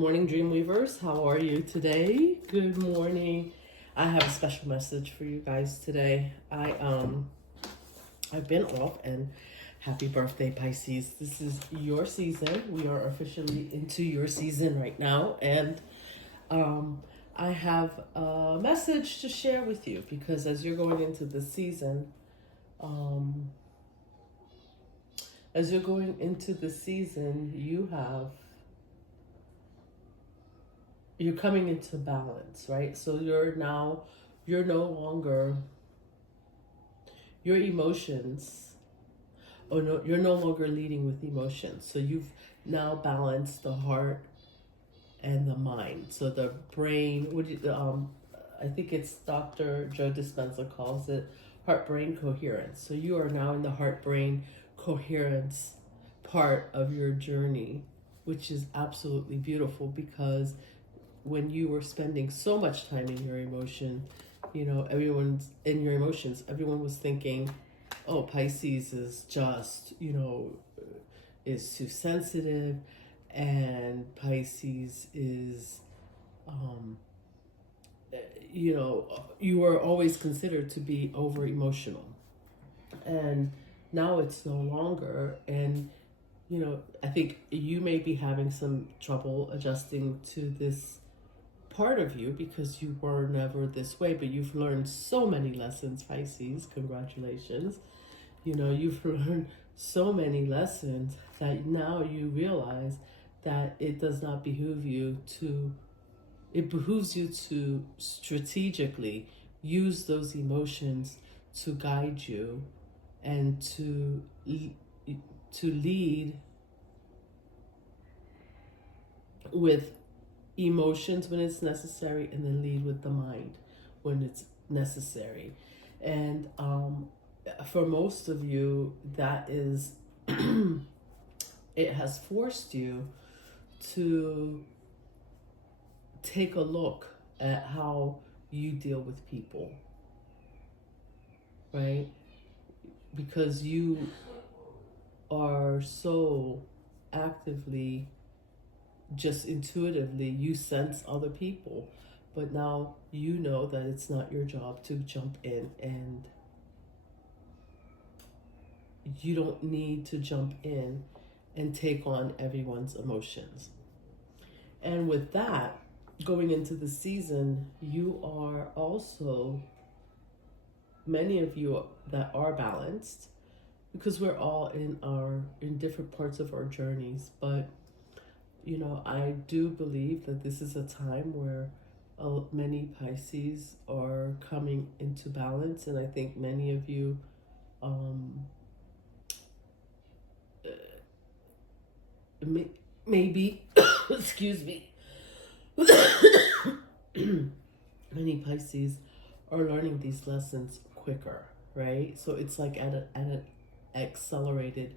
morning, Dreamweavers. How are you today? Good morning. I have a special message for you guys today. I've been off, and happy birthday, Pisces. This is your season. We are officially into your season right now, and I have a message to share with you because as you're going into the season, you're coming into balance, right? So you're no longer, your emotions, or no, you're no longer leading with emotions. So you've now balanced the heart and the mind. So the brain, I think it's Dr. Joe Dispenza calls it heart-brain coherence. So you are now in the heart-brain coherence part of your journey, which is absolutely beautiful because when you were spending so much time in your emotion, everyone's in your emotions, everyone was thinking, oh, Pisces is just, is too sensitive, and Pisces is, you were always considered to be over emotional. And now it's no longer. And, I think you may be having some trouble adjusting to this part of you because you were never this way, but you've learned so many lessons, Pisces. Congratulations. You've learned so many lessons that now you realize that it behooves you to strategically use those emotions to guide you and to lead with emotions when it's necessary, and then lead with the mind when it's necessary. And for most of you, that is it has forced you to take a look at how you deal with people, right? Because you are so actively, just intuitively, you sense other people, but now you know that it's not your job to jump in, and you don't need to jump in and take on everyone's emotions. And with that, going into the season, you are also, many of you that are balanced, because we're all in different parts of our journeys, but I do believe that this is a time where many Pisces are coming into balance, and I think many of you maybe excuse me many Pisces are learning these lessons quicker, right? So it's like at an accelerated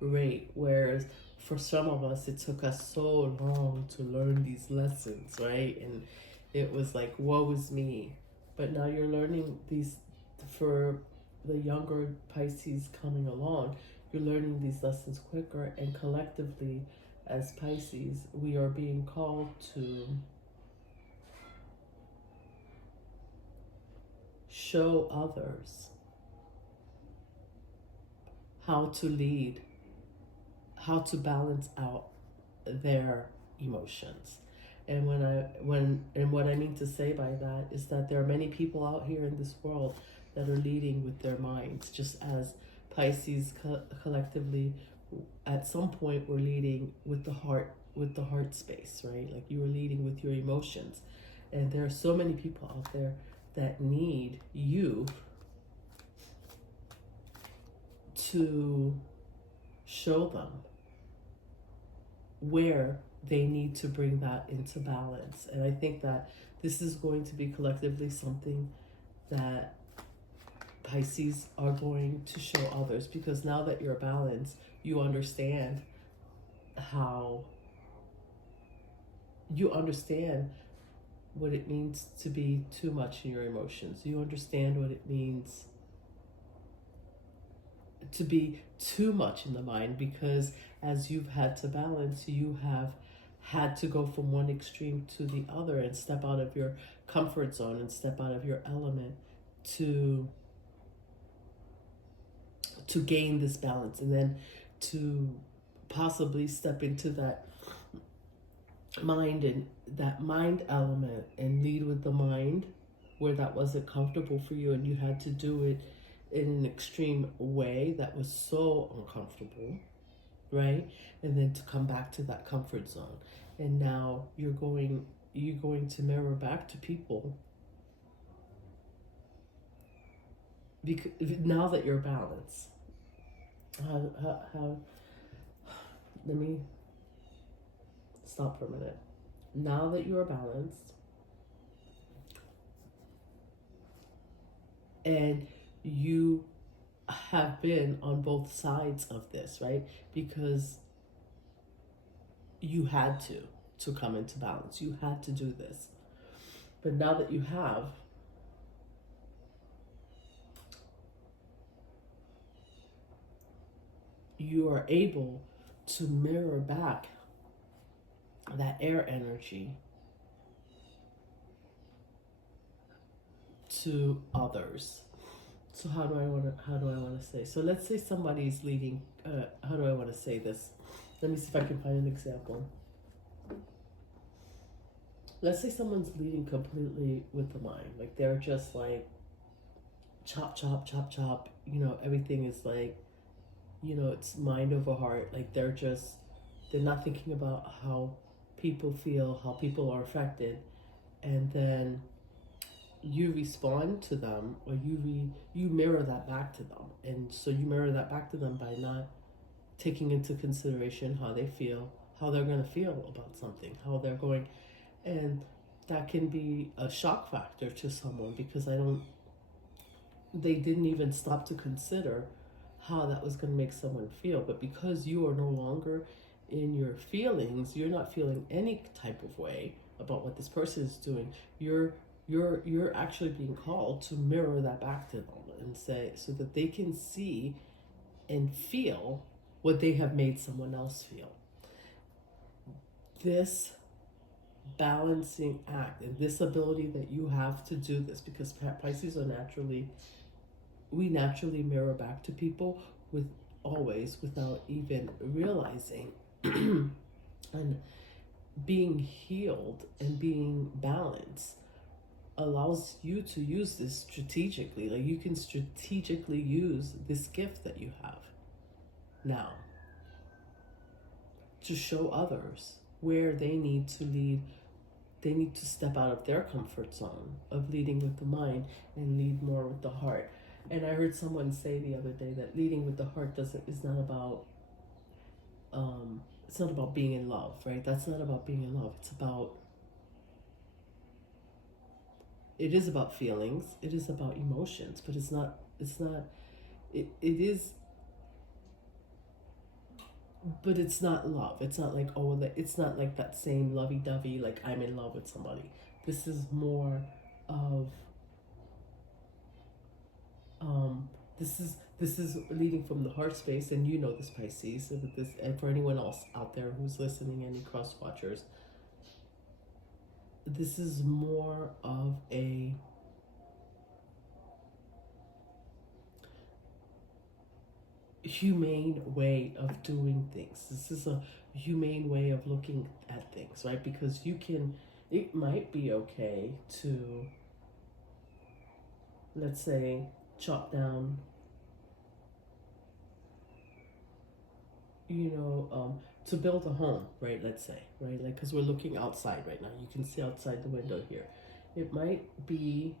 rate, whereas for some of us it took us so long to learn these lessons, right? And it was like, woe is me. But now you're learning these. For the younger Pisces coming along, you're learning these lessons quicker, and collectively as Pisces, we are being called to show others how to lead, how to balance out their emotions. And what I mean to say by that is that there are many people out here in this world that are leading with their minds, just as Pisces collectively at some point were leading with the heart space, right? Like you were leading with your emotions. And there are so many people out there that need you to show them where they need to bring that into balance. And I think that this is going to be collectively something that Pisces are going to show others, because now that you're balanced, you understand what it means to be too much in your emotions. You understand what it means to be too much in the mind, because as you've had to balance, you have had to go from one extreme to the other and step out of your comfort zone and step out of your element to gain this balance, and then to possibly step into that mind and that mind element and lead with the mind where that wasn't comfortable for you, and you had to do it in an extreme way that was so uncomfortable, right? And then to come back to that comfort zone. And now you're going to mirror back to people because now that you're balanced. How let me stop for a minute. Now that you are balanced and you have been on both sides of this, right? Because you had to come into balance. You had to do this. But now that you have, you are able to mirror back that air energy to others. So how do I want to say? So let's say somebody's leading. How do I want to say this? Let me see if I can find an example. Let's say someone's leading completely with the mind, like they're just like chop, chop, chop, chop. You know, everything is like, you know, it's mind over heart. Like they're not thinking about how people feel, how people are affected, and then you respond to them, or you mirror that back to them. And so you mirror that back to them by not taking into consideration how they feel, how they're going to feel about something, how they're going. And that can be a shock factor to someone because they didn't even stop to consider how that was going to make someone feel. But because you are no longer in your feelings, you're not feeling any type of way about what this person is doing. You're actually being called to mirror that back to them and say, so that they can see and feel what they have made someone else feel. This balancing act and this ability that you have to do this, because Pisces are we naturally mirror back to people without even realizing. And being healed and being balanced allows you to use this strategically. Like you can strategically use this gift that you have now to show others where they need to lead. They need to step out of their comfort zone of leading with the mind and lead more with the heart. And I heard someone say the other day that leading with the heart is not about it's not about being in love, right? That's not about being in love. It is about feelings, it is about emotions, but it is, but it's not love. It's not like, it's not like that same lovey-dovey, like I'm in love with somebody. This is more of, this is leading from the heart space, and you know this, Pisces, and for anyone else out there who's listening, any cross watchers, this is more of a humane way of doing things. This is a humane way of looking at things, right? Because it might be okay to, let's say, chop down, to build a home, right? Let's say, right? Like, because we're looking outside right now. You can see outside the window here. It might be,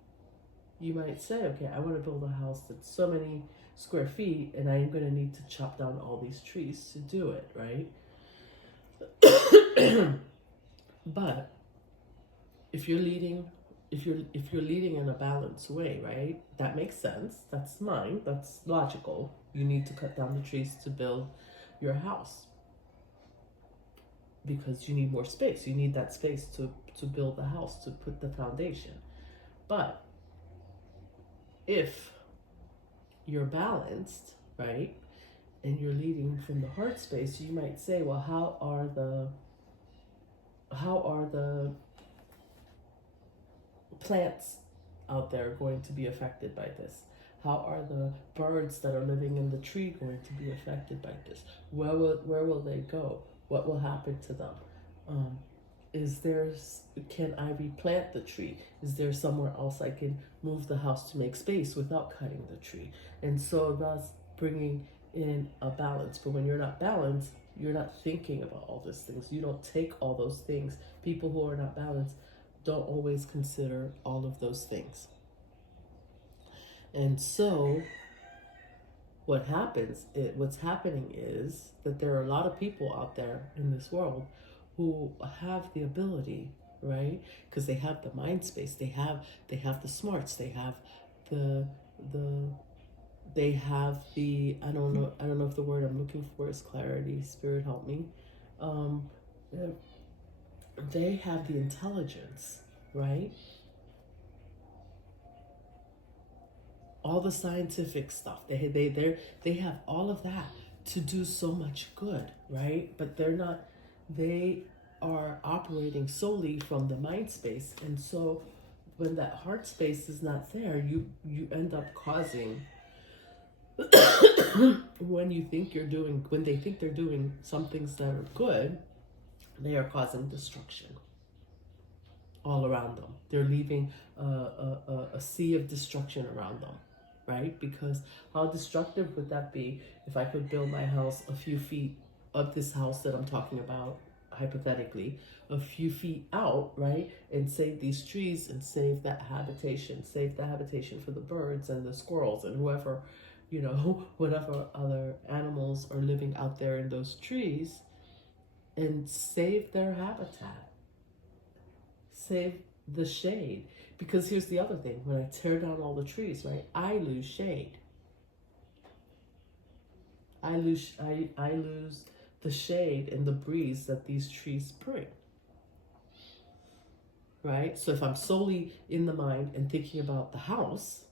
you might say, okay, I want to build a house that's so many square feet, and I'm going to need to chop down all these trees to do it, right? But if you're leading in a balanced way, right? That makes sense. That's mine. That's logical. You need to cut down the trees to build your house because you need more space. You need that space to build the house, to put the foundation. But if you're balanced, right, and you're leading from the heart space, you might say, well, how are the how are the plants out there going to be affected by this? How are the birds that are living in the tree going to be affected by this? Where will they go? What will happen to them? Um, can I replant the tree? Is there somewhere else I can move the house to make space without cutting the tree? And so that's bringing in a balance. But when you're not balanced, you're not thinking about all these things. You don't take all those things. People who are not balanced don't always consider all of those things. And so what's happening is that there are a lot of people out there in this world who have the ability, right? Because they have the mind space, they have the smarts, they have the they have the I don't know if the word I'm looking for is clarity. Spirit help me. Um, they have the intelligence, right? All the scientific stuff. They have all of that to do so much good, right? But they are operating solely from the mind space. And so when that heart space is not there, you end up causing when they think they're doing some things that are good, they are causing destruction all around them. They're leaving a sea of destruction around them, right? Because how destructive would that be if I could build my house a few feet of this house that I'm talking about, hypothetically, a few feet out, right? And save these trees and save the habitation for the birds and the squirrels and whoever, whatever other animals are living out there in those trees, and save their habitat, save the shade. Because here's the other thing: when I tear down all the trees, right, I lose shade. I lose the shade and the breeze that these trees bring, right? So if I'm solely in the mind and thinking about the house,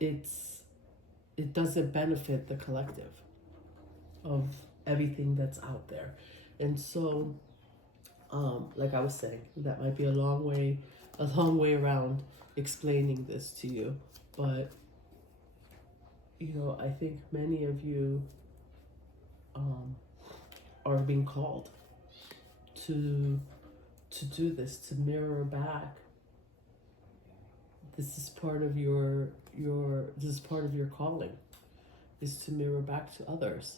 it doesn't benefit the collective of everything that's out there. And so like I was saying, that might be a long way around explaining this to you, but I think many of you are being called to do this, to mirror back. This is part of your calling, is to mirror back to others.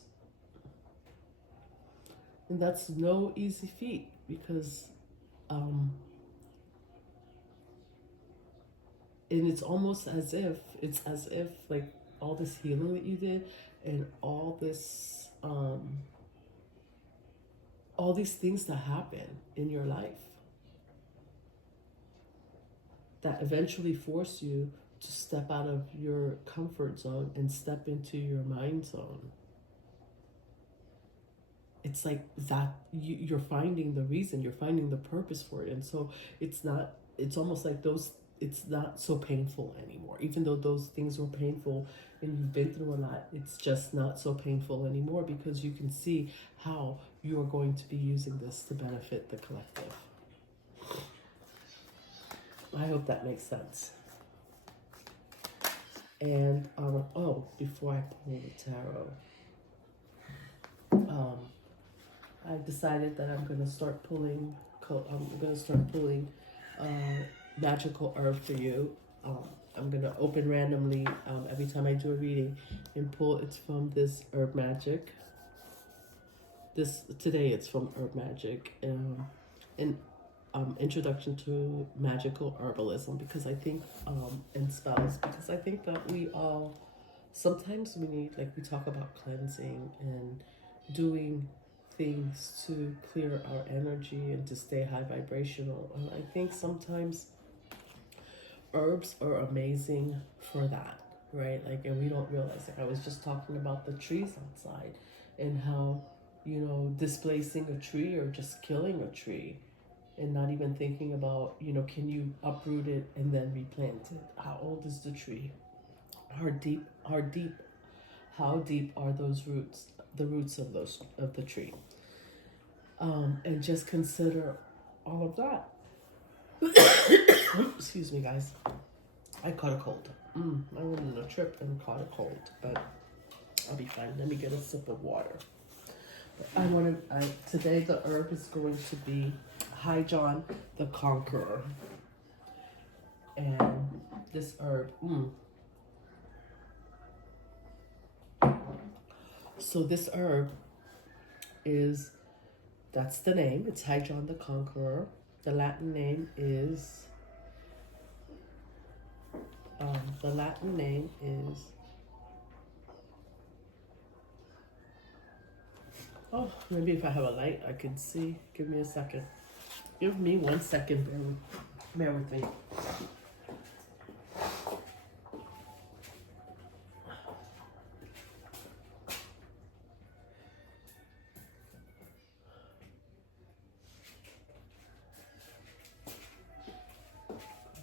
And that's no easy feat, because and it's almost as if like all this healing that you did and all this all these things that happen in your life that eventually force you to step out of your comfort zone and step into your mind zone. It's like that you're finding the reason, you're finding the purpose for it. And so it's almost like it's not so painful anymore. Even though those things were painful and you've been through a lot, it's just not so painful anymore, because you can see how you are going to be using this to benefit the collective. I hope that makes sense. And before I pull the tarot, I decided that I'm gonna start pulling magical herb for you. I'm gonna open randomly every time I do a reading and pull. It's from this Herb Magic. Today it's from Herb Magic, and introduction to magical herbalism, because I think and spells, because I think that we all sometimes we need, like we talk about cleansing and doing things to clear our energy and to stay high vibrational. And I think sometimes herbs are amazing for that, right? Like, and we don't realize, like I was just talking about the trees outside and how, displacing a tree or just killing a tree and not even thinking about, can you uproot it and then replant it? How old is the tree? How deep How deep are those roots, the roots of the tree? And just consider all of that. Excuse me, guys. I caught a cold. I went on a trip and caught a cold, but I'll be fine. Let me get a sip of water. Today the herb is going to be High John the Conqueror. And this herb, so this herb that's the name. It's High John the Conqueror. The Latin name is, oh, maybe if I have a light, I can see. Give me a second. Give me 1 second. Bear with me.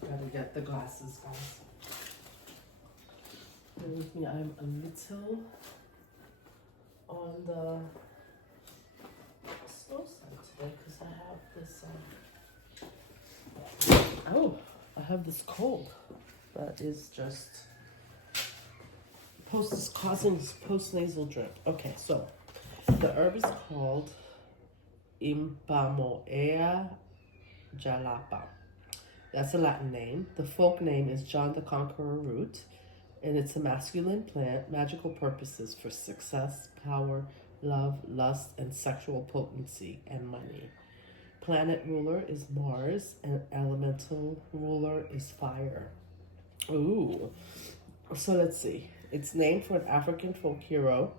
Gotta get the glasses, guys. Bear with me. I'm a little on the slow side today because I have this. I have this cold that is just causing this post-nasal drip. Okay, so the herb is called Impamoea jalapa. That's a Latin name. The folk name is John the Conqueror root, and it's a masculine plant, magical purposes for success, power, love, lust, and sexual potency and money. Planet ruler is Mars, and elemental ruler is fire. Ooh. So let's see. It's named for an African folk hero.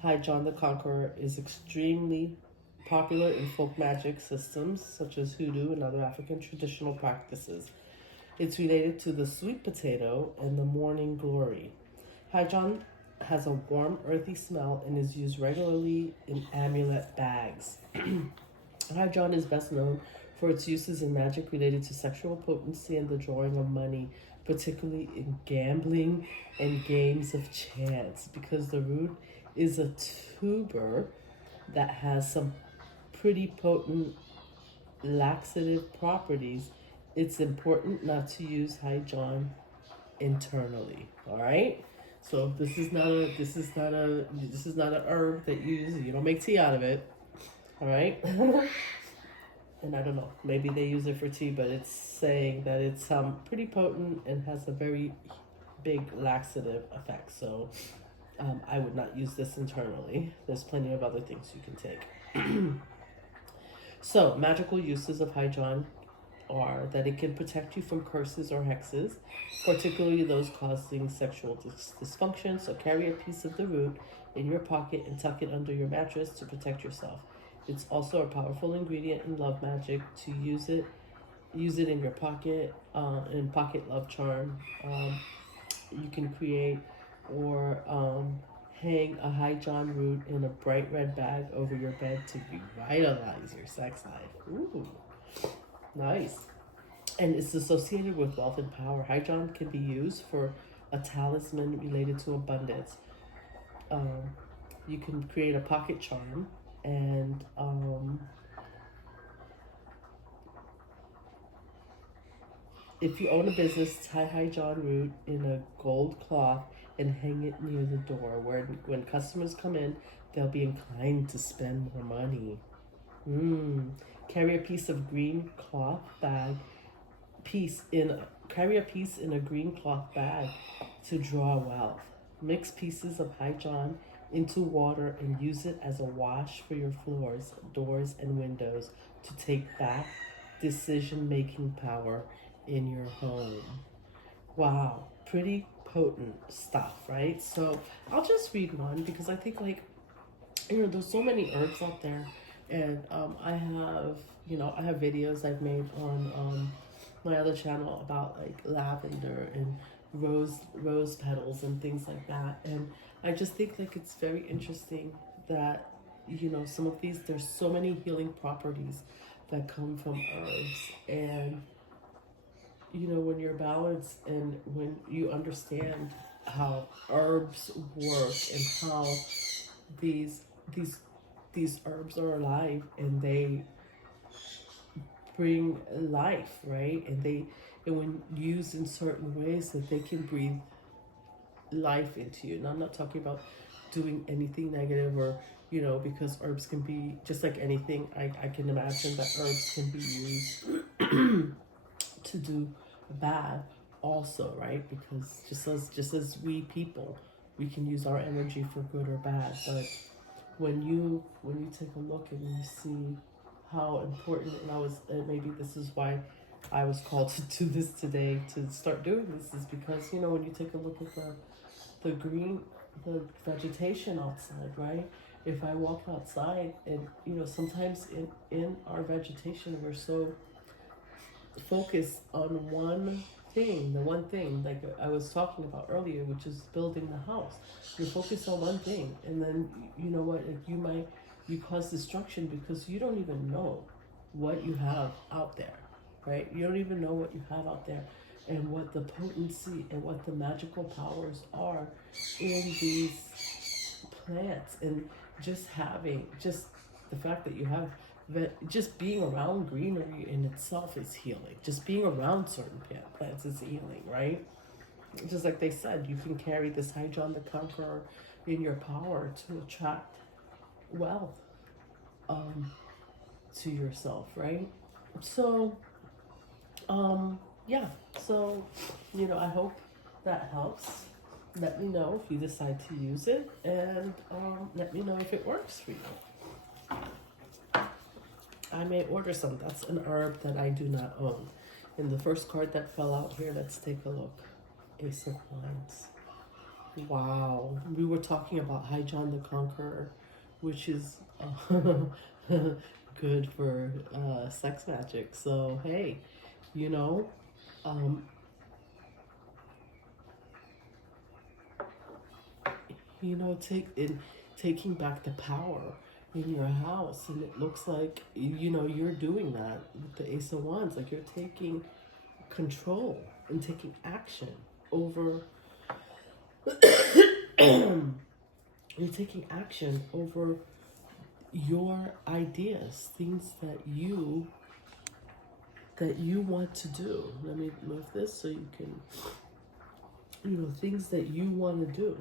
High John the Conqueror is extremely popular in folk magic systems such as hoodoo and other African traditional practices. It's related to the sweet potato and the morning glory. High John has a warm, earthy smell and is used regularly in amulet bags. High John is best known for its uses in magic related to sexual potency and the drawing of money, particularly in gambling and games of chance, because the root is a tuber that has some pretty potent laxative properties. It's important not to use High John internally. All right. So this is not a herb that you don't make tea out of it. All right. And I don't know, maybe they use it for tea, but it's saying that it's pretty potent and has a very big laxative effect. So I would not use this internally. There's plenty of other things you can take. So magical uses of High John are that it can protect you from curses or hexes, particularly those causing sexual dysfunction. So carry a piece of the root in your pocket and tuck it under your mattress to protect yourself. It's also a powerful ingredient in love magic. To use it in your pocket, in pocket love charm. You can create or hang a High John root in a bright red bag over your bed to revitalize your sex life. Ooh, nice. And it's associated with wealth and power. High John can be used for a talisman related to abundance. You can create a pocket charm. And if you own a business, tie High John root in a gold cloth and hang it near the door, where when customers come in, they'll be inclined to spend more money. Carry a piece of green cloth bag. Carry a piece in a green cloth bag to draw wealth. Mix pieces of High John into water and use it as a wash for your floors, doors, and windows to take back decision-making power in your home. Wow, pretty potent stuff, right? So I'll just read one because I think there's so many herbs out there, and I have videos I've made on my other channel about lavender and rose petals and things like that. And I just think it's very interesting that some of these, there's so many healing properties that come from herbs. And when you're balanced and when you understand how herbs work and how these these these herbs are alive and they bring life, right? And when used in certain ways that they can breathe life into you. And I'm not talking about doing anything negative or, because herbs can be just like anything. I can imagine that herbs can be used to do bad also, right? Because just as we people, we can use our energy for good or bad. But when you take a look and you see how important, and maybe this is why I was called to do this today, to start doing this, is because when you take a look at the green, the vegetation outside, right? If I walk outside and sometimes in our vegetation we're so focused on the one thing like I was talking about earlier, which is building the house. You're focused on one thing, and then you know what, like you cause destruction because you don't even know what you have out there, right? You don't even know what you have out there and what the potency and what the magical powers are in these plants. And just the fact that you have just being around greenery in itself is healing. Just being around certain plants is healing, right? Just like they said, you can carry this Hydron the Conqueror in your power to attract wealth to yourself, right? So, yeah. So, I hope that helps. Let me know if you decide to use it, and let me know if it works for you. I may order some. That's an herb that I do not own. And the first card that fell out here, let's take a look. Ace of Wands. Wow. We were talking about Hydron the Conqueror, which is good for sex magic. So, hey, um, taking back the power in your house. And it looks like you're doing that with the Ace of Wands. Like you're taking control and taking action over you're taking action over your ideas, things that you want to do. Let me move this so you can things that you want to do.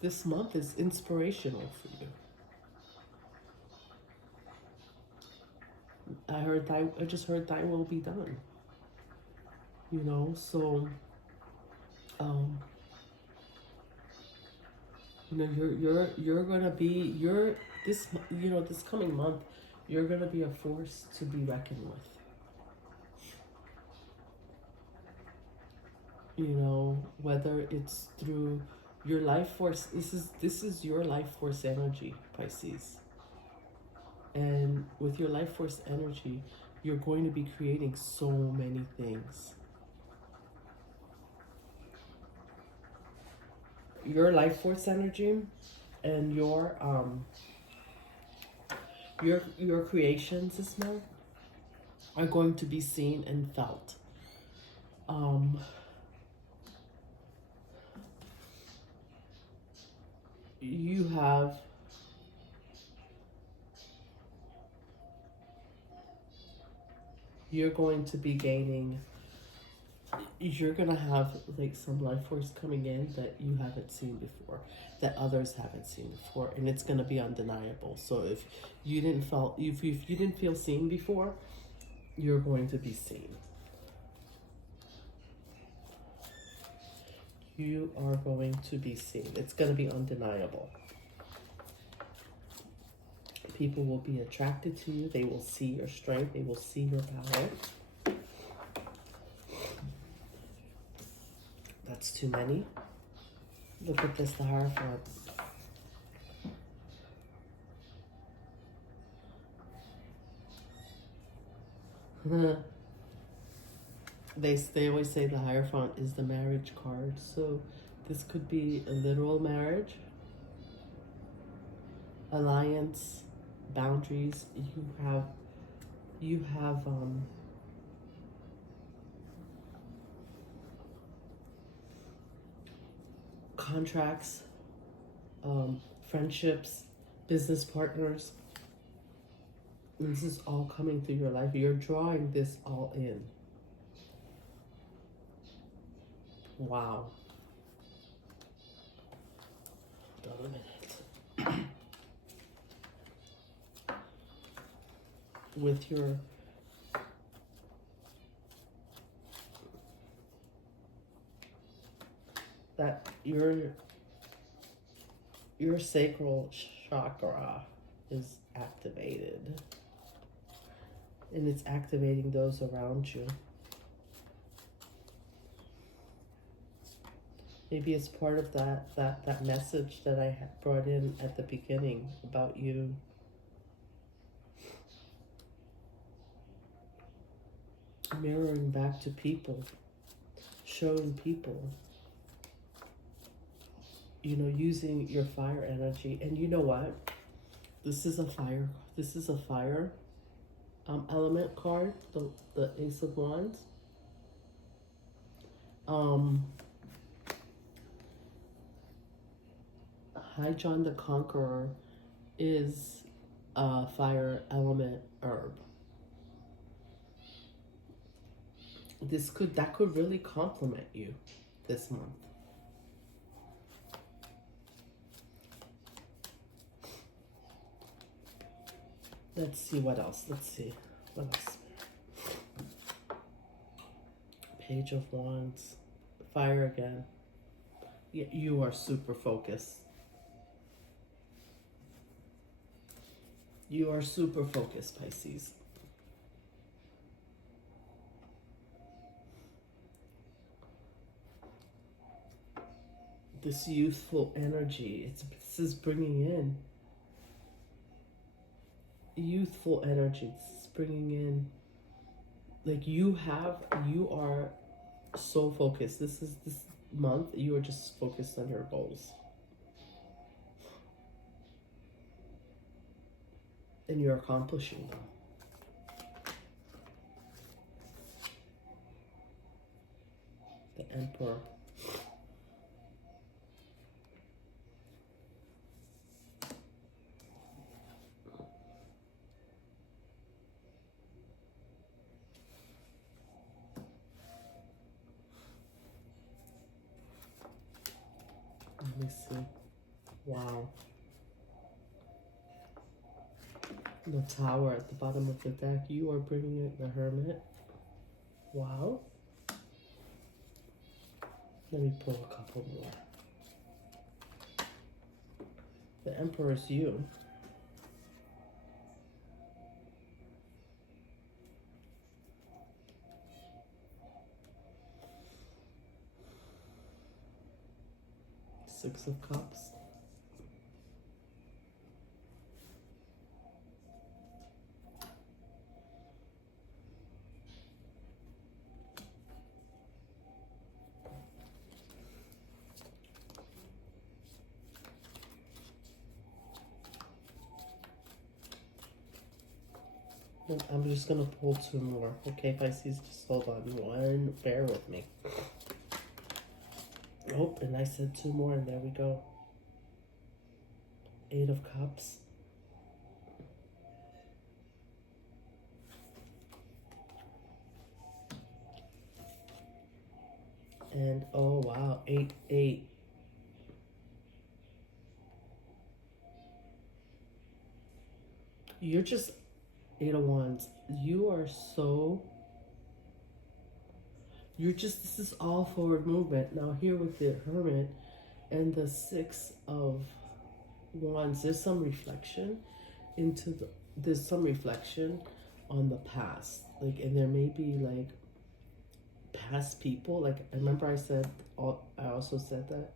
This month is inspirational for you. I just heard thy will be done. So you're gonna be this coming month, you're gonna be a force to be reckoned with. Whether it's through your life force. This is your life force energy, Pisces. And with your life force energy, you're going to be creating so many things. Your life force energy and your creations this month are going to be seen and felt. You're going to be gaining, you're going to have like some life force coming in that you haven't seen before, that others haven't seen before, and it's going to be undeniable. So if you didn't feel seen before, you're going to be seen. You are going to be seen. It's going to be undeniable. People will be attracted to you. They will see your strength. They will see your power. That's too many. Look at this, the Hierophant. They always say the Hierophant is the marriage card. So this could be a literal marriage, alliance, boundaries. You have You have contracts, friendships, business partners. This is all coming through your life. You're drawing this all in. Wow. Hold on a minute. With your your sacral chakra is activated, and it's activating those around you. Maybe it's part of that message that I had brought in at the beginning about you mirroring back to people, showing people, you know, using your fire energy. And you know what? This is a fire element card, the Ace of Wands. High John the Conqueror is a fire element herb. That could really complement you this month. Let's see what else. What else? Page of Wands. Fire again. Yeah, you are super focused. You are super focused, Pisces. This youthful energy, this is bringing in youthful energy. This is bringing in, like, you are so focused. This month, you are just focused on your goals. And you're accomplishing them. The Emperor. Let me see. Wow. The Tower at the bottom of the deck. You are bringing in the Hermit. Wow. Let me pull a couple more. The Emperor is you. Six of Cups. And I'm just gonna pull two more. Okay, Pisces, just hold on. Bear with me. Oh, and I said two more, and there we go. Eight of Cups. And oh wow, 8. You're just 8 of Wands. This is all forward movement. Now here with the Hermit and the 6 of Wands, there's some reflection on the past. Like, and there may be like past people. Like, I remember I also said that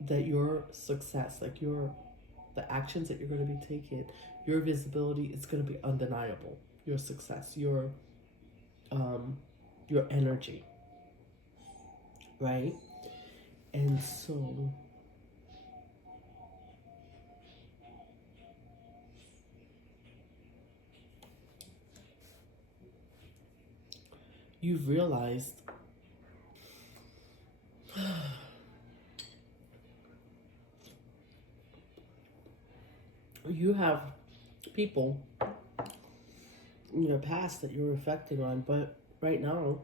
that your success, like the actions that you're going to be taking, your visibility is going to be undeniable. Your success, your energy, right? And so you've realized you have people in your past that you're reflecting on, but right now,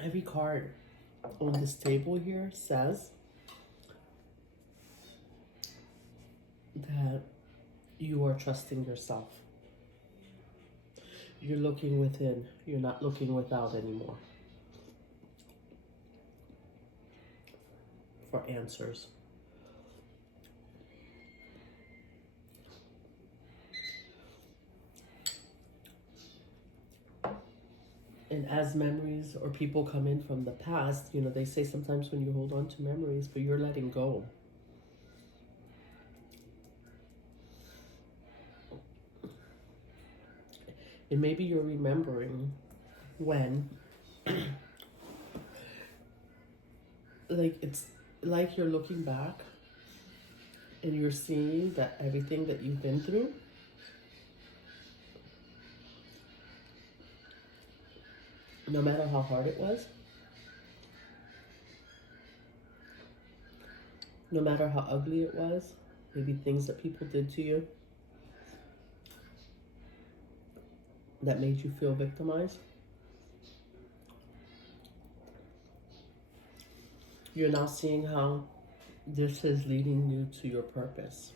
every card on this table here says that you are trusting yourself. You're looking within. You're not looking without anymore for answers. And as memories or people come in from the past, you know, they say sometimes when you hold on to memories, but you're letting go. And maybe you're remembering when, like, it's like you're looking back and you're seeing that everything that you've been through, no matter how hard it was, no matter how ugly it was, maybe things that people did to you that made you feel victimized, you're now seeing how this is leading you to your purpose.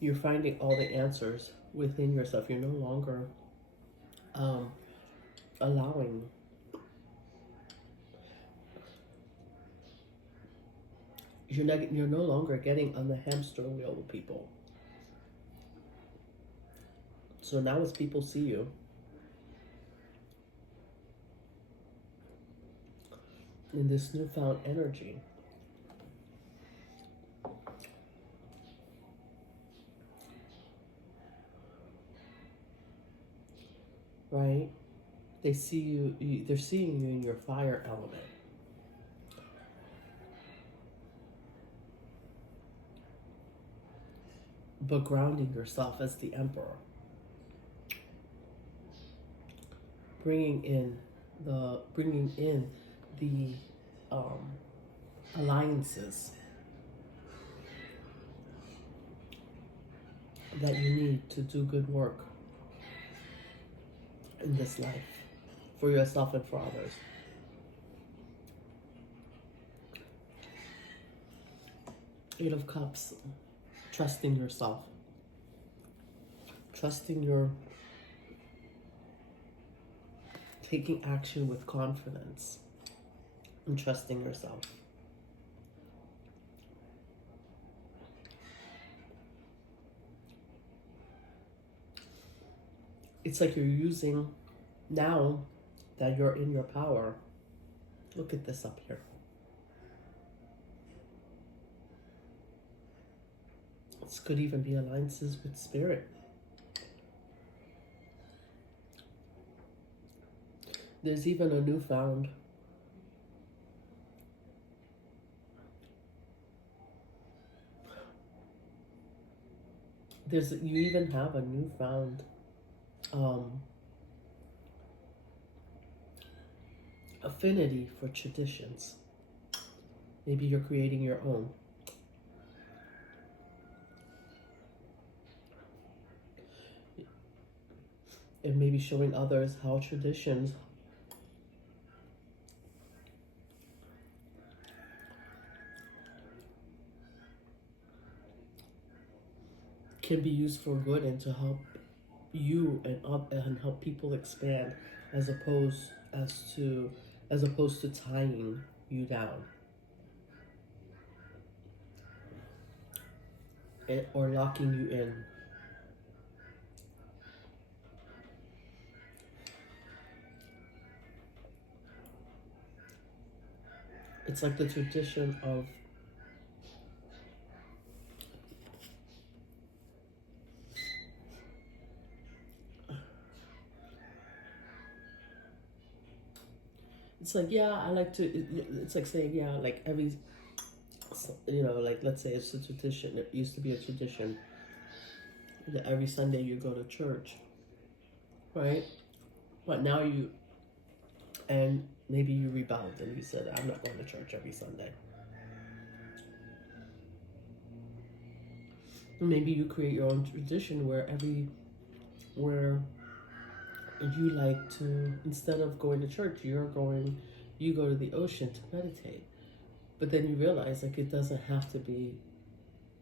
You're finding all the answers within yourself. You're no longer allowing you're no longer getting on the hamster wheel with people. So now as people see you, in this newfound energy, right? They see you, they're seeing you in your fire element. But grounding yourself as the emperor. Bringing in the alliances that you need to do good work in this life for yourself and for others. Eight of Cups, trusting yourself, trusting your taking action with confidence and trusting yourself. It's like you're using, now that you're in your power, look at this up here. This could even be alliances with spirit. There's even a newfound you even have a newfound affinity for traditions. Maybe you're creating your own. And maybe showing others how traditions can be used for good and to help you and help people expand, as opposed to tying you down or locking you in. It's like the tradition of it's like, yeah, I like to, it's like saying, yeah, like every, you know, like let's say it's a tradition, it used to be a tradition that every Sunday you go to church. right? But now and maybe you rebelled and you said, I'm not going to church every Sunday. Maybe you create your own tradition where you like to, instead of going to church, you go to the ocean to meditate. But then you realize, like, it doesn't have to be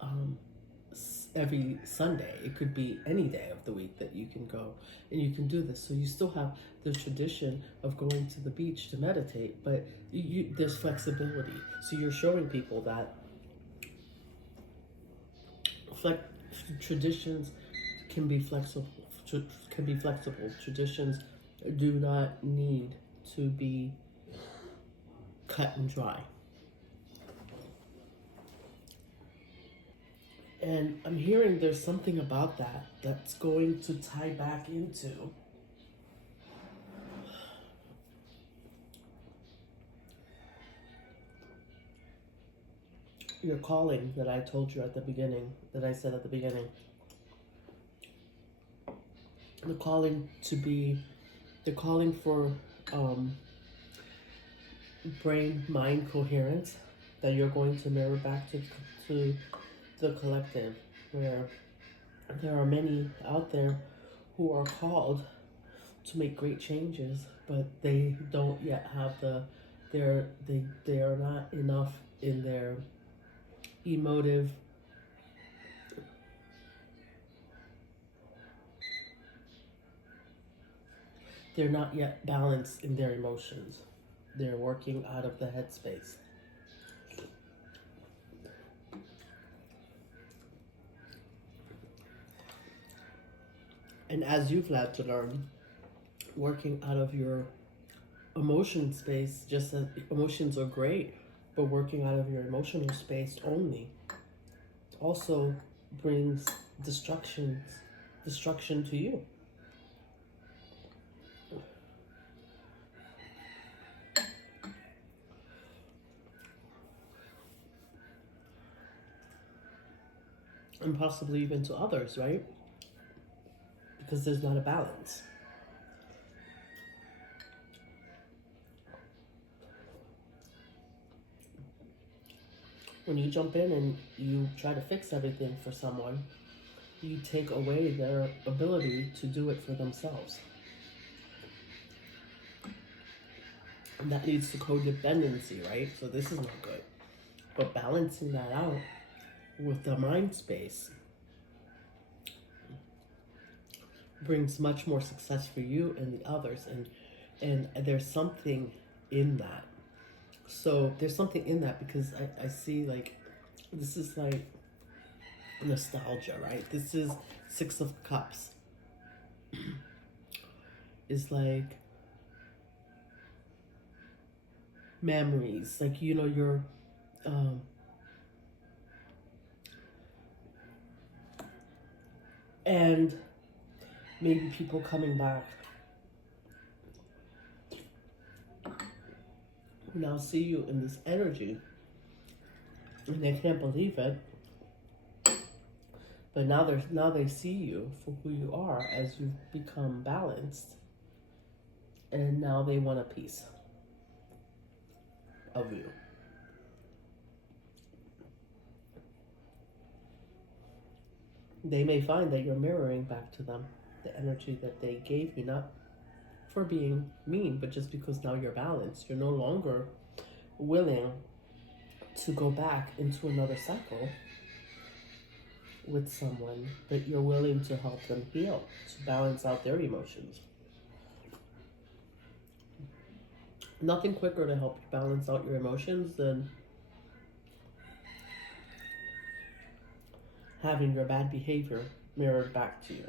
um, every Sunday. It could be any day of the week that you can go and you can do this. So you still have the tradition of going to the beach to meditate, but there's flexibility. So you're showing people that traditions can be flexible. Traditions do not need to be cut and dry. And I'm hearing there's something about that that's going to tie back into your calling that I told you at the beginning, that I said at the beginning. The calling for brain-mind coherence that you're going to mirror back to the collective, where there are many out there who are called to make great changes, but they don't yet have they are not enough in their emotive they're not yet balanced in their emotions. They're working out of the headspace. And as you've had to learn, working out of your emotion space, just as emotions are great, but working out of your emotional space only also brings destruction to you. And possibly even to others, right? Because there's not a balance. When you jump in and you try to fix everything for someone, you take away their ability to do it for themselves. And that leads to codependency, right? So this is not good. But balancing that out with the mind space brings much more success for you and the others, and there's something in that. So there's something in that because I see, like, this is like nostalgia, right? This is Six of Cups. It's like memories, like, you know, your and maybe people coming back who now see you in this energy and they can't believe it, but now they see you for who you are as you've become balanced, and now they want a piece of you. They may find that you're mirroring back to them the energy that they gave you, not for being mean, but just because now you're balanced. You're no longer willing to go back into another cycle with someone, but you're willing to help them heal, to balance out their emotions. Nothing quicker to help you balance out your emotions than having your bad behavior mirrored back to you.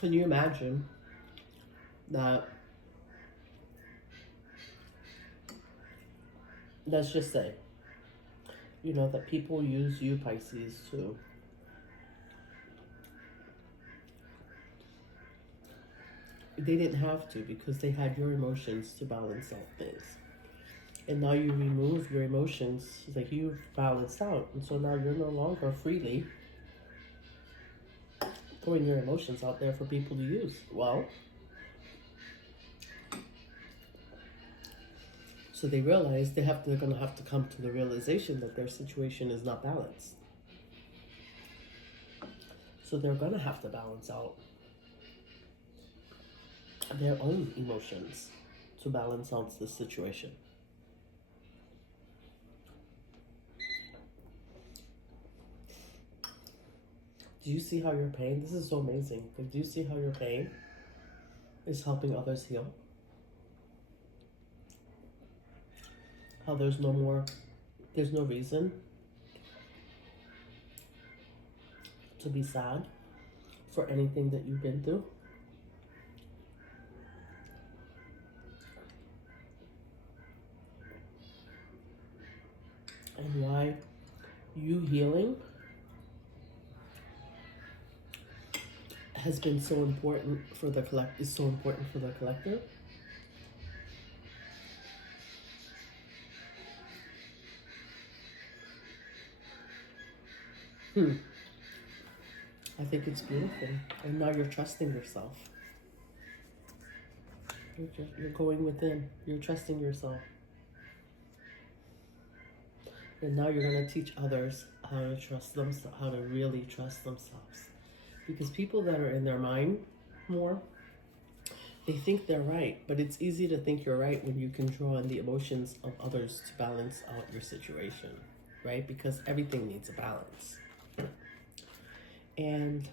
Can you imagine that, let's just say, You know, that people use you, Pisces, to they didn't have to, because they had your emotions to balance out things. And now you remove your emotions, like you balance out. And so now you're no longer freely throwing your emotions out there for people to use. Well, so they realize they're going to have to come to the realization that their situation is not balanced. So they're going to have to balance out their own emotions to balance out the situation. Do you see how your pain, this is so amazing, do you see how your pain is helping others heal? How there's no reason to be sad for anything that you've been through? And why you healing has been so important for the is so important for the collective. I think it's beautiful. And now you're trusting yourself. You're going within. You're trusting yourself. And now you're going to teach others how to trust themselves, how to really trust themselves. Because people that are in their mind more, they think they're right. But it's easy to think you're right when you can draw on the emotions of others to balance out your situation, right? Because everything needs a balance. And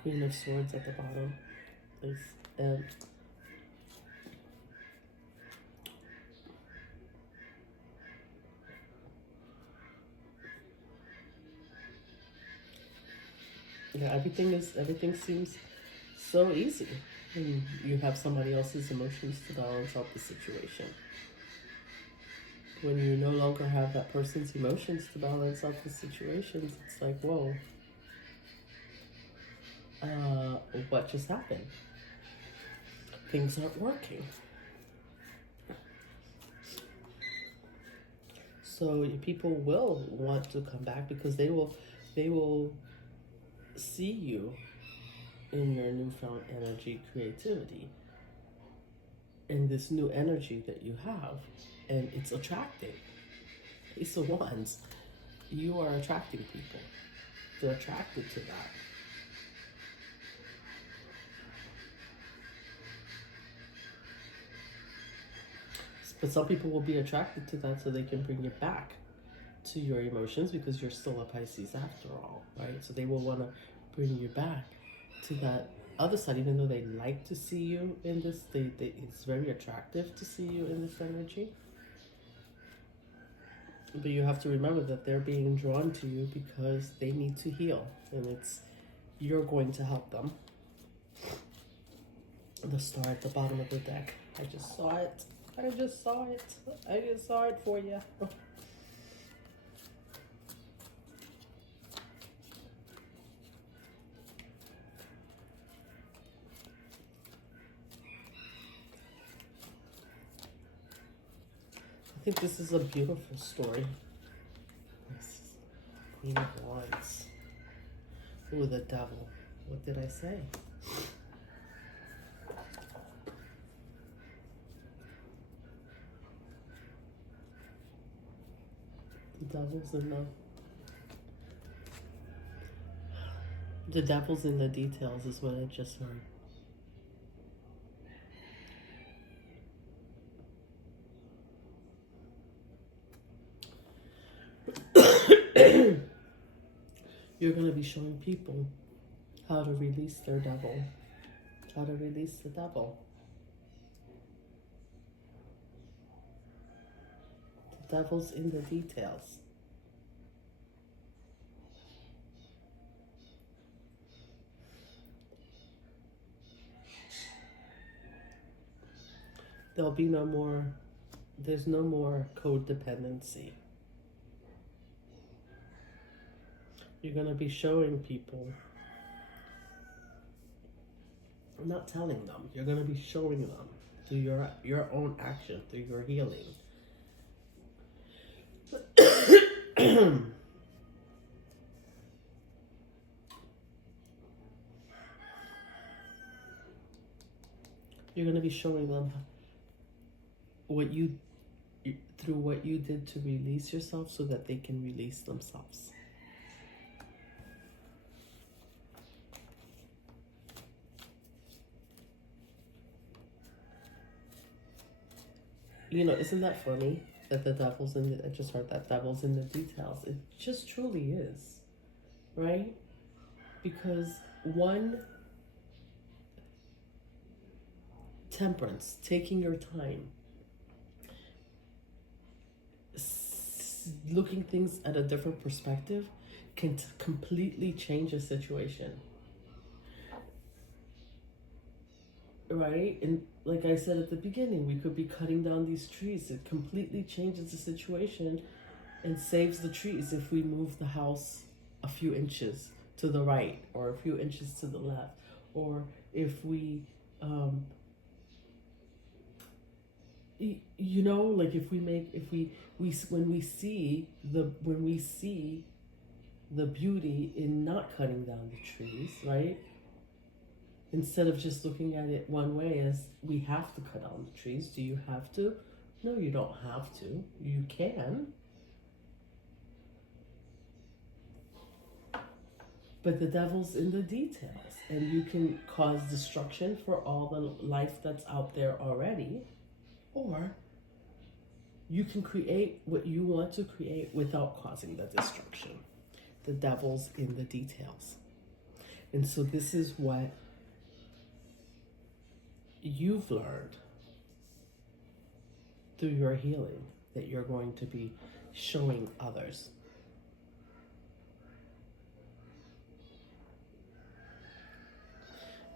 Queen of Swords at the bottom is yeah, everything seems so easy when you have somebody else's emotions to balance out the situation. When you no longer have that person's emotions to balance out the situations, it's like, whoa, what just happened? Things aren't working. So people will want to come back because they will see you in your newfound energy, creativity, and this new energy that you have, and it's attracting. Ace of Wands, you are attracting people. They're attracted to that. But some people will be attracted to that so they can bring you back to your emotions, because you're still a Pisces after all, right? So they will want to bring you back to that other side, even though they like to see you in this, it's very attractive to see you in this energy. But you have to remember that they're being drawn to you because they need to heal, and you're going to help them. The star at the bottom of the deck. I just saw it. I just saw it for you. I think this is a beautiful story. This Queen of Wands. Ooh, the Devil. What did I say? The devil's in the details is what I just heard. You're going to be showing people how to release their devil. How to release the devil. The devil's in the details. There'll be no more There's no more codependency. You're going to be showing people, not telling them, you're going to be showing them through your own action, through your healing. You're going to be showing them through what you did to release yourself so that they can release themselves. You know, isn't that funny that the devil's in the, I just heard that devil's in the details. It just truly is, right? Because one, temperance, taking your time, looking things at a different perspective can completely change a situation. Right? And like I said at the beginning, we could be cutting down these trees. It completely changes the situation and saves the trees if we move the house a few inches to the right or a few inches to the left, or if we you know, like if when we see the beauty in not cutting down the trees, right? Instead of just looking at it one way as we have to cut down the trees. Do you have to? No, you don't have to. You can. But the devil's in the details, and you can cause destruction for all the life that's out there already, or you can create what you want to create without causing the destruction. The devil's in the details. And so this is what you've learned through your healing that you're going to be showing others.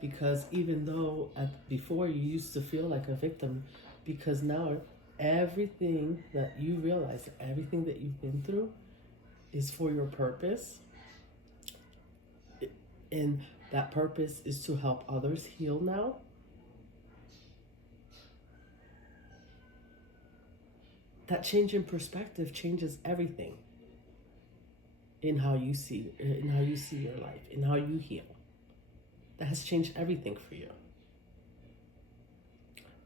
Because even though before you used to feel like a victim, because now everything that you realize, everything that you've been through is for your purpose. And that purpose is to help others heal now. That change in perspective changes everything in how you see your life, in how you heal. That has changed everything for you.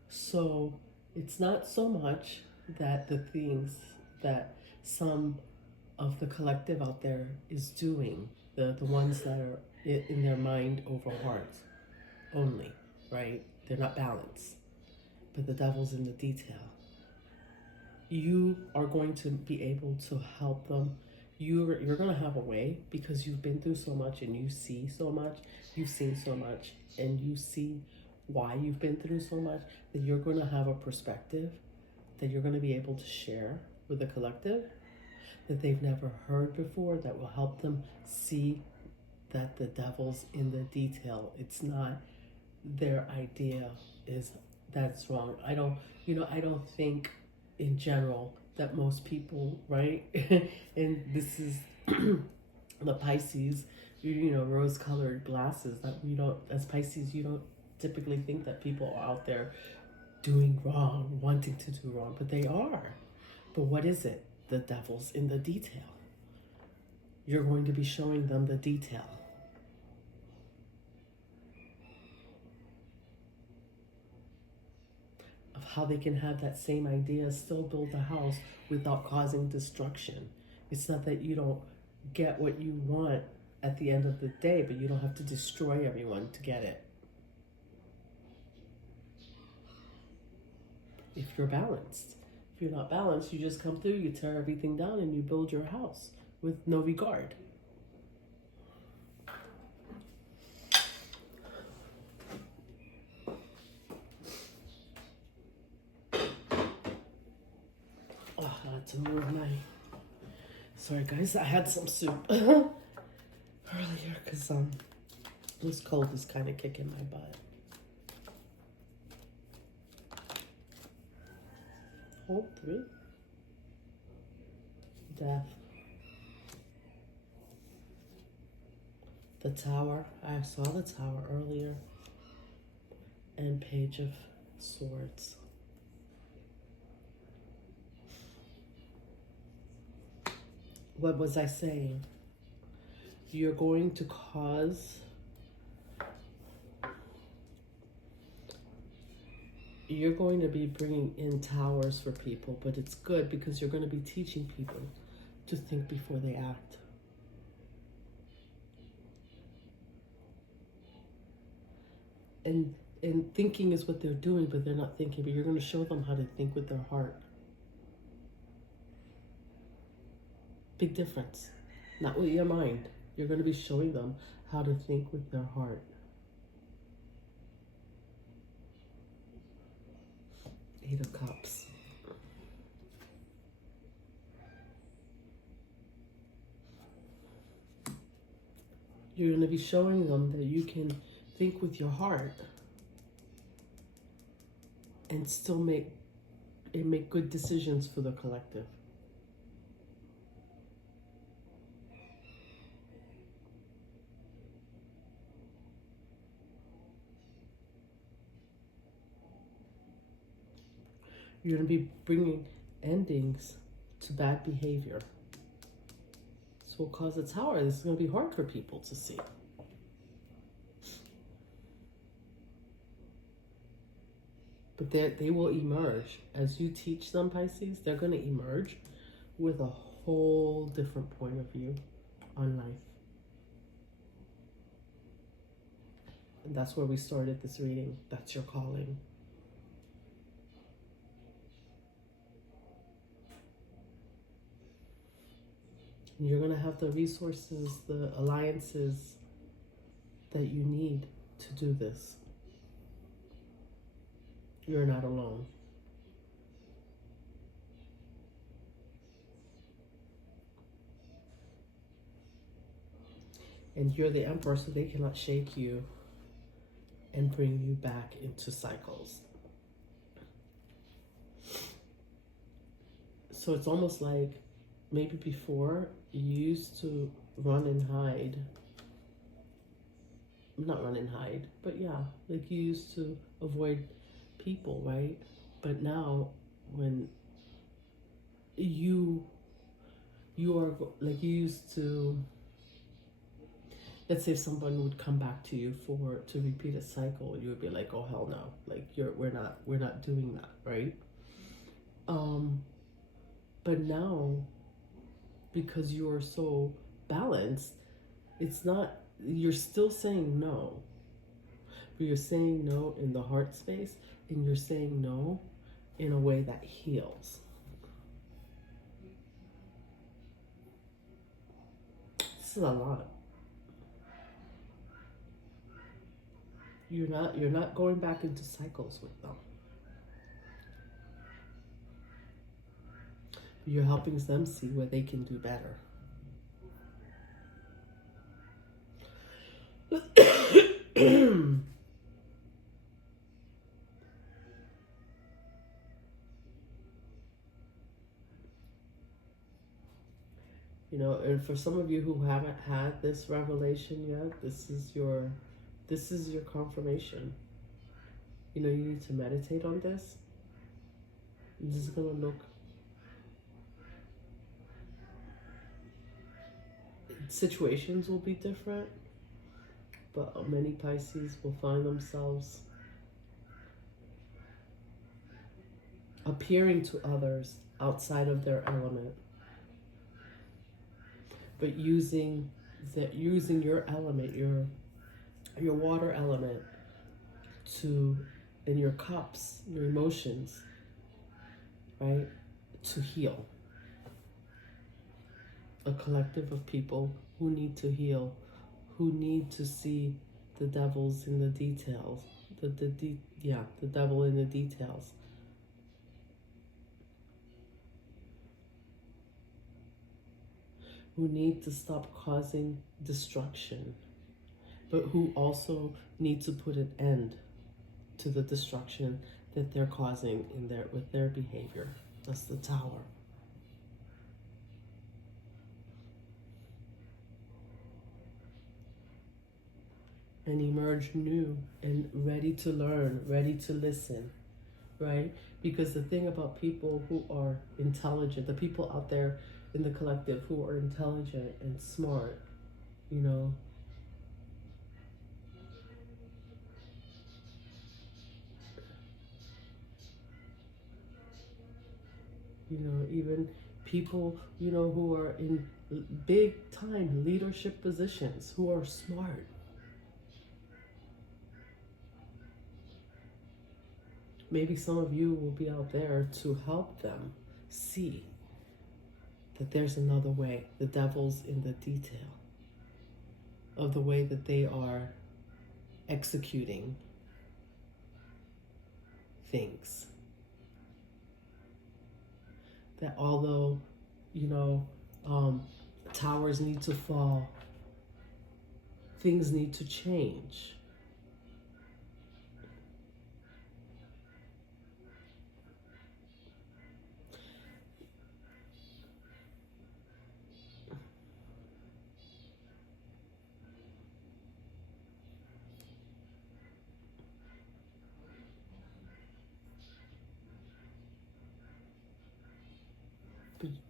So it's not so much that the things that some of the collective out there is doing, the ones that are in their mind over heart only, right? They're not balanced. But the devil's in the detail. You are going to be able to help them. You're going to have a way, because you've been through so much and you see so much, you've seen so much, and you see why you've been through so much, that you're going to have a perspective that you're going to be able to share with the collective that they've never heard before, that will help them see that the devil's in the detail. It's not their idea that's wrong. I don't think in general that most people, right? And this is the Pisces, rose-colored glasses, that we don't, as Pisces, you don't typically think that people are out there doing wrong, wanting to do wrong, but they are. But what is it? The devil's in the detail. You're going to be showing them the detail. Of how they can have that same idea, still build a house without causing destruction. It's not that you don't get what you want at the end of the day, but you don't have to destroy everyone to get it. If you're balanced. If you're not balanced, you just come through, you tear everything down, and you build your house with no regard. Oh, that's a more of my... Sorry guys, I had some soup earlier because this cold is kind of kicking my butt. Oh, 3. Death. The Tower. I saw the Tower earlier. And Page of Swords. What was I saying? You're going to cause... You're going to be bringing in towers for people, but it's good because you're going to be teaching people to think before they act. And thinking is what they're doing, but they're not thinking. But you're going to show them how to think with their heart. Big difference. Not with your mind. You're going to be showing them how to think with their heart. Eight of Cups. You're going to be showing them that you can think with your heart and still make good decisions for the collective. You're going to be bringing endings to bad behavior. So will cause a Tower. This is going to be hard for people to see. But they will emerge. As you teach them, Pisces, they're going to emerge with a whole different point of view on life. And that's where we started this reading. That's your calling. And you're going to have the resources, the alliances that you need to do this. You're not alone. And you're the Emperor, so they cannot shake you and bring you back into cycles. So it's almost like maybe before you used to run and hide. Not run and hide, but yeah, like you used to avoid people, right? But now when you are like, you used to, let's say if someone would come back to you to repeat a cycle, you would be like, oh hell no, like we're not doing that, right? But now, because you are so balanced, it's not, you're still saying no, but you're saying no in the heart space, and you're saying no in a way that heals. This is a lot. You're not going back into cycles with them. You're helping them see where they can do better. You know, and for some of you who haven't had this revelation yet, this is your confirmation. You know, you need to meditate on this. This is gonna look, situations will be different, but many Pisces will find themselves appearing to others outside of their element, but using your element, your water element, in your cups, your emotions, right, to heal. A collective of people who need to heal, who need to see the devils in the details, the devil in the details. Who need to stop causing destruction, but who also need to put an end to the destruction that they're causing with their behavior. That's the Tower. And emerge new and ready to learn, ready to listen, right? Because the thing about people who are intelligent, the people out there in the collective who are intelligent and smart, you know, even people, who are in big time leadership positions, who are smart. Maybe some of you will be out there to help them see that there's another way. The devil's in the detail of the way that they are executing things. That although, towers need to fall, things need to change.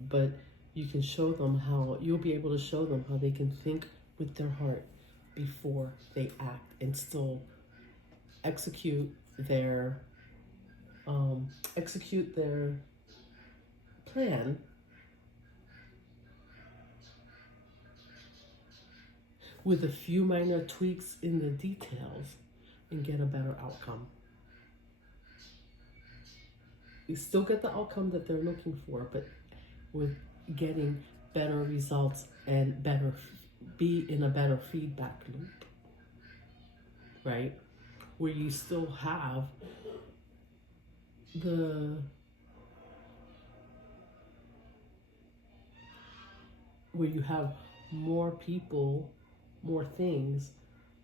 But you can show them you'll be able to show them how they can think with their heart before they act and still execute their plan with a few minor tweaks in the details and get a better outcome. You still get the outcome that they're looking for, but with getting better results and be in a better feedback loop, right? Where you still have where you have more people, more things,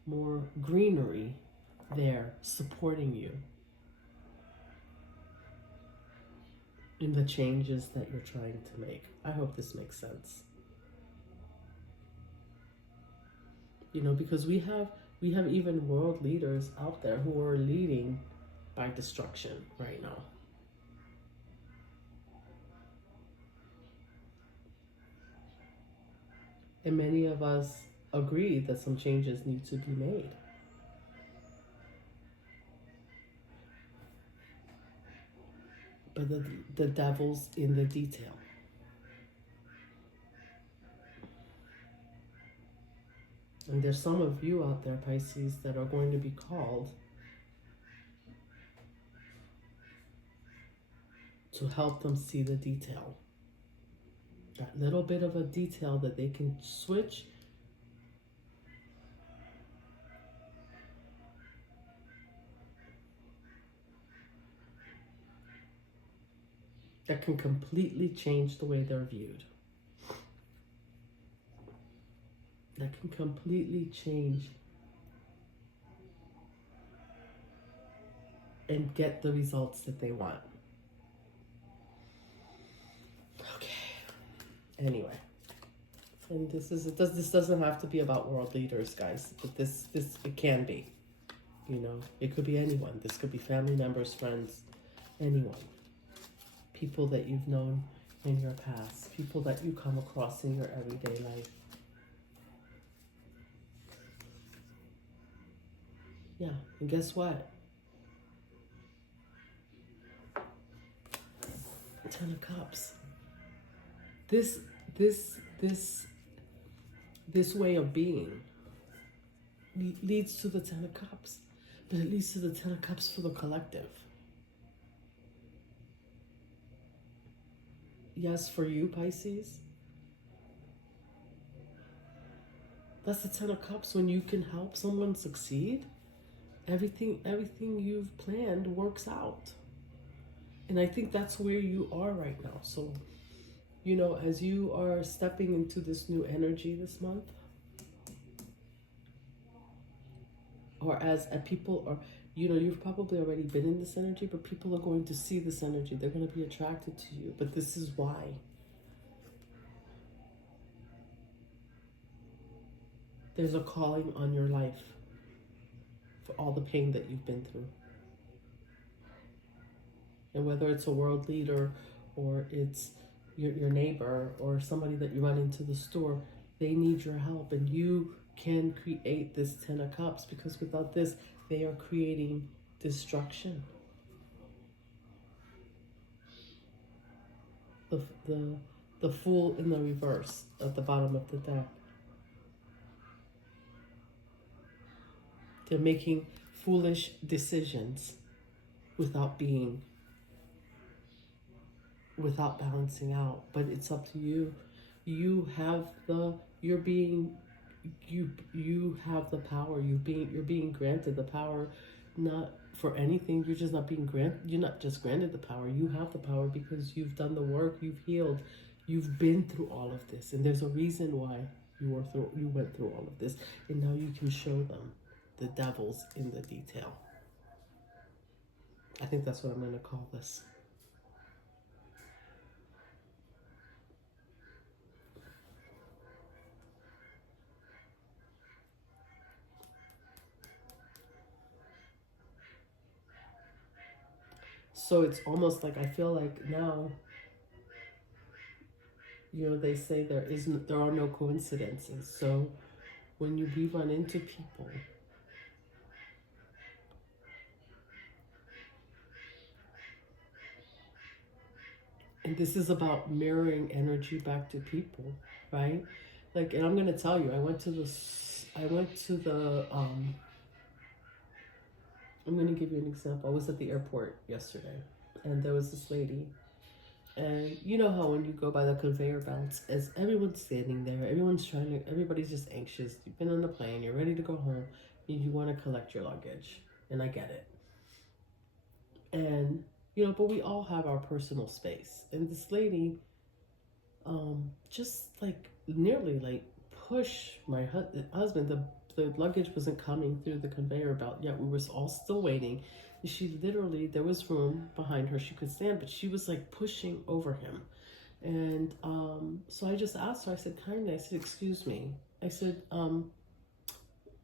more greenery there supporting you in the changes that you're trying to make. I hope this makes sense. Because we have even world leaders out there who are leading by destruction right now. And many of us agree that some changes need to be made. But the devil's in the detail. And there's some of you out there, Pisces, that are going to be called to help them see the detail. That little bit of a detail that they can switch that can completely change the way they're viewed. That can completely change and get the results that they want. Okay. Anyway. And this doesn't have to be about world leaders, guys. But this it can be. It could be anyone. This could be family members, friends, anyone. People that you've known in your past, people that you come across in your everyday life. Yeah, and guess what? 10 of Cups. This way of being leads to the 10 of Cups, but it leads to the 10 of Cups for the collective. Yes, for you, Pisces. That's the 10 of Cups. When you can help someone succeed, everything you've planned works out. And I think that's where you are right now. So, as you are stepping into this new energy this month, or as people are you've probably already been in this energy, but people are going to see this energy. They're going to be attracted to you. But this is why. There's a calling on your life for all the pain that you've been through. And whether it's a world leader or it's your neighbor or somebody that you run into the store, they need your help. And you can create this 10 of Cups, because without this, they are creating destruction. The Fool in the reverse at the bottom of the deck. They're making foolish decisions without balancing out. But it's up to you. You have the power. You're being granted the power, not for anything. You're just not being granted. You're not just granted the power. You have the power because you've done the work. You've healed. You've been through all of this, and there's a reason why you went through all of this, and now you can show them the devil's in the detail. I think that's what I'm going to call this. So it's almost like I feel like now, they say there are no coincidences. So when we run into people, and this is about mirroring energy back to people, right? Like, and I'm going to tell you, I'm going to give you an example. I was at the airport yesterday, and there was this lady. And you know how when you go by the conveyor belts, as everyone's standing there, everybody's just anxious. You've been on the plane, you're ready to go home, and you want to collect your luggage. And I get it. And, but we all have our personal space. And this lady, just like nearly like push my husband. The luggage wasn't coming through the conveyor belt yet. We were all still waiting. She literally, there was room behind her she could stand, but she was like pushing over him. And so I just asked her, I said, kindly, I said, excuse me. I said,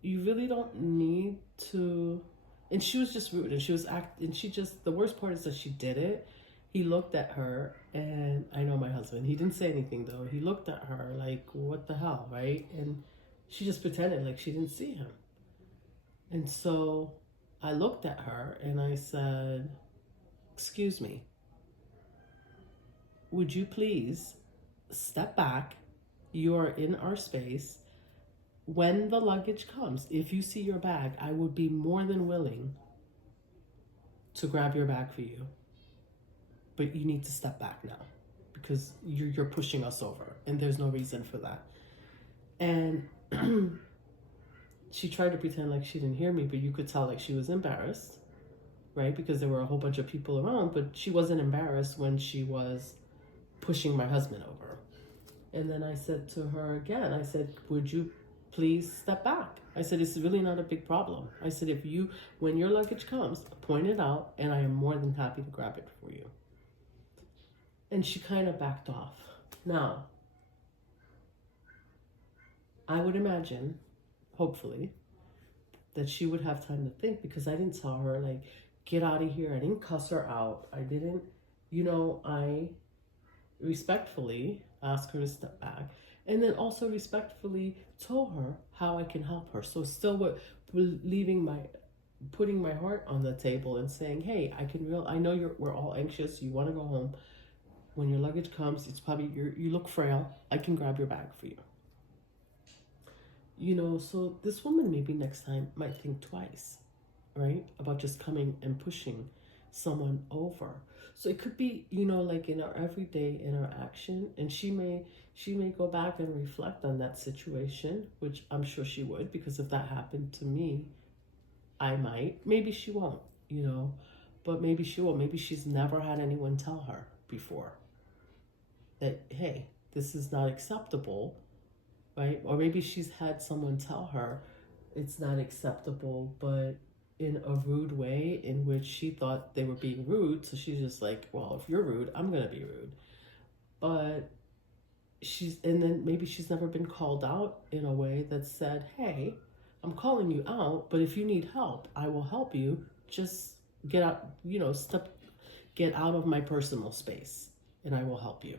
you really don't need to. And she was just rude, and the worst part is that she did it. He looked at her, and I know my husband, he didn't say anything though. He looked at her like, what the hell, right? And she just pretended like she didn't see him. And so I looked at her and I said, excuse me, would you please step back? You are in our space. When the luggage comes, if you see your bag, I would be more than willing to grab your bag for you. But you need to step back now because you're pushing us over, and there's no reason for that. And she tried to pretend like she didn't hear me, but you could tell like she was embarrassed, right? Because there were a whole bunch of people around, but she wasn't embarrassed when she was pushing my husband over. And then I said to her again, I said, would you please step back? I said, it's really not a big problem. I said, when your luggage comes, point it out, and I am more than happy to grab it for you. And she kind of backed off. Now, I would imagine, hopefully, that she would have time to think, because I didn't tell her, like, get out of here. I didn't cuss her out. I didn't, I respectfully asked her to step back. And then also respectfully told her how I can help her. So still putting my heart on the table and saying, hey, I know we're all anxious. You want to go home. When your luggage comes, it's probably, you look frail. I can grab your bag for you. So this woman maybe next time might think twice, right? About just coming and pushing someone over. So it could be, like in our everyday interaction, and she may go back and reflect on that situation, which I'm sure she would, because if that happened to me, I might. Maybe she won't, but maybe she will. Maybe she's never had anyone tell her before that, hey, this is not acceptable, right? Or maybe she's had someone tell her it's not acceptable, but in a rude way in which she thought they were being rude. So she's just like, well, if you're rude, I'm going to be rude. But and then maybe she's never been called out in a way that said, hey, I'm calling you out, but if you need help, I will help you. Just get out, get out of my personal space and I will help you.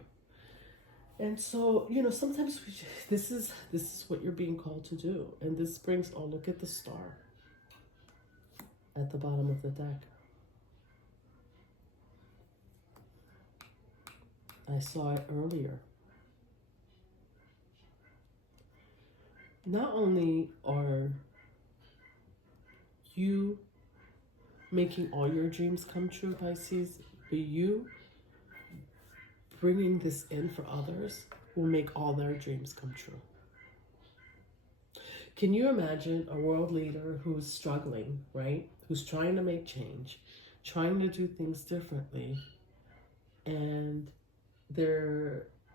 And so, sometimes this is what you're being called to do. And this brings, oh, look at the star at the bottom of the deck. I saw it earlier. Not only are you making all your dreams come true, Pisces, but you bringing this in for others will make all their dreams come true. Can you imagine a world leader who's struggling, right? Who's trying to make change, trying to do things differently, and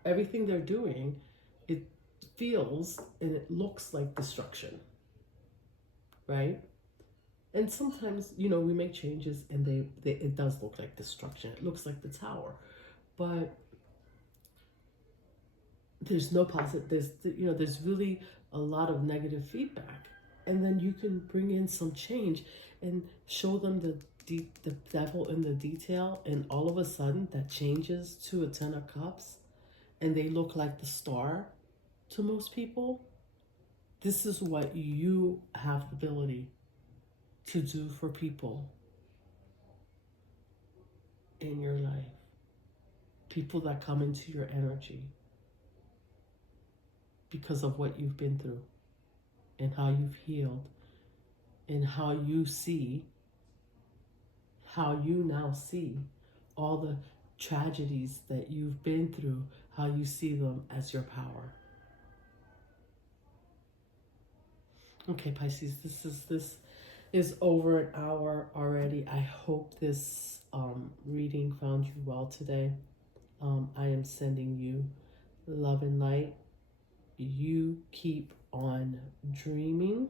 everything they're doing, it feels and it looks like destruction, right? And sometimes, we make changes and it does look like destruction. It looks like the tower, but there's no positive, there's really a lot of negative feedback. And then you can bring in some change and show them the devil in the detail, and all of a sudden that changes to a 10 of cups and they look like the star to most people. This is what you have the ability to do for people in your life. People that come into your energy because of what you've been through and how you've healed and how you now see all the tragedies that you've been through, how you see them as your power. Okay, Pisces, this is over an hour already. I hope this reading found you well today. I am sending you love and light. You keep on dreaming.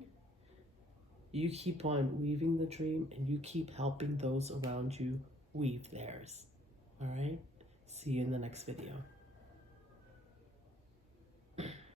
You keep on weaving the dream, and you keep helping those around you weave theirs. All right? See you in the next video.